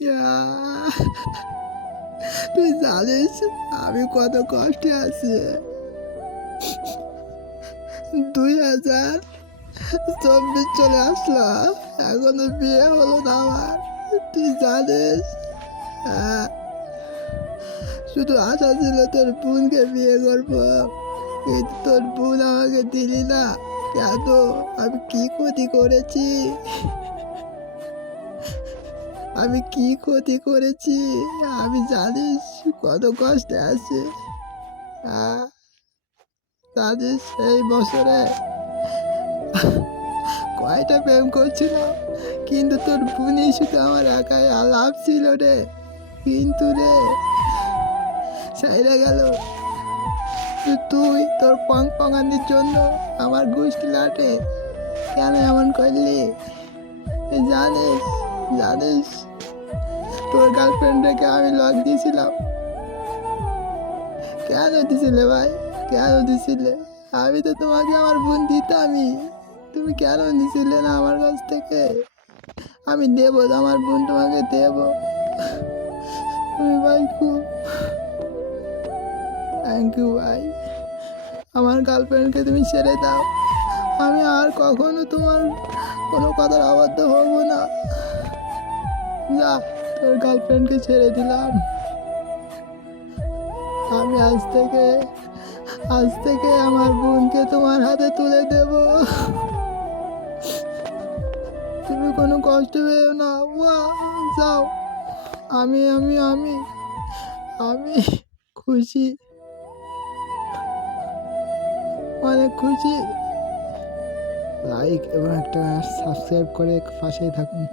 ইয়া, তুই জানিস আমি কত কষ্টে আছি। 2024 চলে আসলো, এখনো বিয়ে হলো না আমার। তুই জানিস, হ্যাঁ, শুধু আশা ছিল তোর বোনকে বিয়ে করবো, কিন্তু তোর বোন আমাকে দিলি না। কেন? আমি কি ক্ষতি করেছি? আমি কি ক্ষতি করেছি? আমি জানিস কত কষ্টে আছে। জানিস এই বছরে কয়টা প্রেম করছিল, কিন্তু তোর বোনই শুধু আমার একাই আলাপ ছিল রে। কিন্তু রে, সাইরা গেল। তুই তোর পং পঙানির জন্য আমার গোষ্ঠী লাটে কেন এমন করলি? জানিস, জানিস তোর গার্লফ্রেন্ডকে আমি লক দিয়েছিলাম। কেন দিছিলে ভাই? কেন দিছিলে? আমি তো তোমাকে আমার বোন দিতামই। তুমি কেন নিছিলে না আমার কাছ থেকে? আমি দেবো, আমার বোন তোমাকে দেবো। তুমি ভাই খুব থ্যাংক ইউ ভাই। আমার গার্লফ্রেন্ডকে তুমি ছেড়ে দাও, আমি আর কখনো তোমার কোনো কথার অবাধ্য হব না। যা, তোর গার্লফ্রেন্ডকে ছেড়ে দিলাম। আমি আজ থেকে আমার বোনকে তোমার হাতে তুলে দেব। তুমি কোনো কষ্ট পেও না। যাও। আমি আমি আমি আমি খুশি, অনেক খুশি। লাইক এবং একটা সাবস্ক্রাইব করে পাশেই থাকুন।